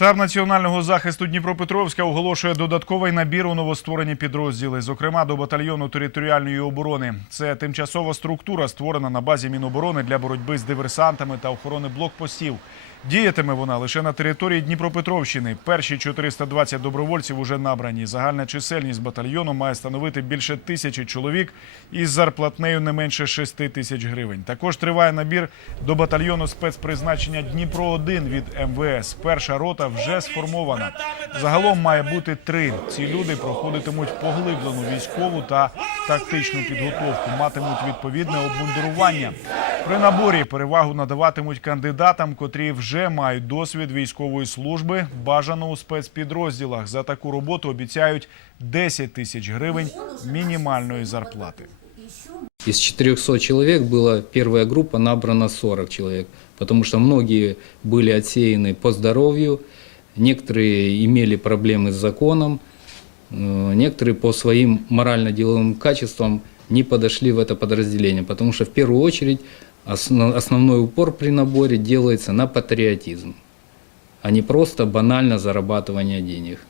Штаб національного захисту Дніпропетровська оголошує додатковий набір у новостворені підрозділи, зокрема до батальйону територіальної оборони. Це тимчасова структура, створена на базі Міноборони для боротьби з диверсантами та охорони блокпостів. Діятиме вона лише на території Дніпропетровщини. Перші 420 добровольців уже набрані. Загальна чисельність батальйону має становити більше тисячі чоловік із зарплатнею не менше 6 тисяч гривень. Також триває набір до батальйону спецпризначення Дніпро 1 від МВС. Перша рота вже сформована. Загалом має бути три. Ці люди проходитимуть поглиблену військову та тактичну підготовку, матимуть відповідне обмундирування. При наборі перевагу надаватимуть кандидатам, котрі вже мають досвід військової служби, бажано у спецпідрозділах. За таку роботу обіцяють 10 тисяч гривень мінімальної зарплати. Из 400 человек была первая группа набрана 40 человек, потому что многие были отсеяны по здоровью, некоторые имели проблемы с законом, э, некоторые по своим морально-деловым качествам не подошли в это подразделение, потому что в первую очередь основ- основной упор при наборе делается на патриотизм, а не просто банально зарабатывание денег.